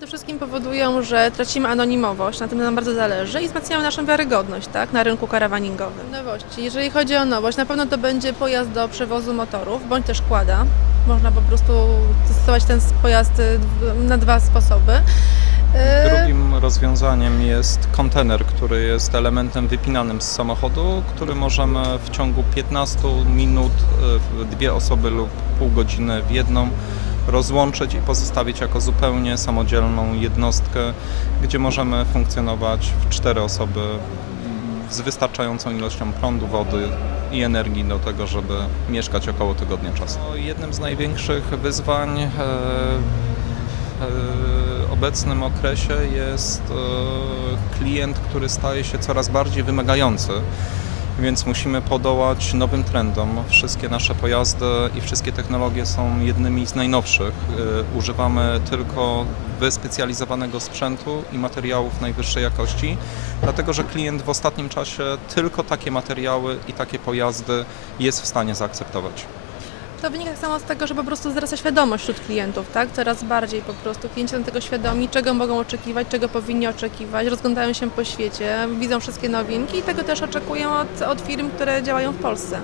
Czasami powodują, że tracimy anonimowość, na tym nam bardzo zależy i wzmacniają naszą wiarygodność tak, na rynku karawaningowym. Nowości. Jeżeli chodzi o nowość, na pewno to będzie pojazd do przewozu motorów, bądź też kłada. Można po prostu testować ten pojazd y, na dwa sposoby. Y, Drugim rozwiązaniem jest kontener, który jest elementem wypinanym z samochodu, który możemy w ciągu 15 minut e, w dwie osoby lub pół godziny w jedną rozłączyć i pozostawić jako zupełnie samodzielną jednostkę, gdzie możemy funkcjonować w cztery osoby z wystarczającą ilością prądu, wody i energii do tego, żeby mieszkać około tygodnia czasu. Jednym z największych wyzwań e, w obecnym okresie jest e, klient, który staje się coraz bardziej wymagający, więc musimy podołać nowym trendom. Wszystkie nasze pojazdy i wszystkie technologie są jednymi z najnowszych. E, Używamy tylko wyspecjalizowanego sprzętu i materiałów najwyższej jakości, dlatego że klient w ostatnim czasie tylko takie materiały i takie pojazdy jest w stanie zaakceptować. To wynika tak samo z tego, że po prostu wzrasta świadomość wśród klientów, tak? Coraz bardziej po prostu klienci są tego świadomi, czego mogą oczekiwać, czego powinni oczekiwać, rozglądają się po świecie, widzą wszystkie nowinki i tego też oczekują od, od firm, które działają w Polsce.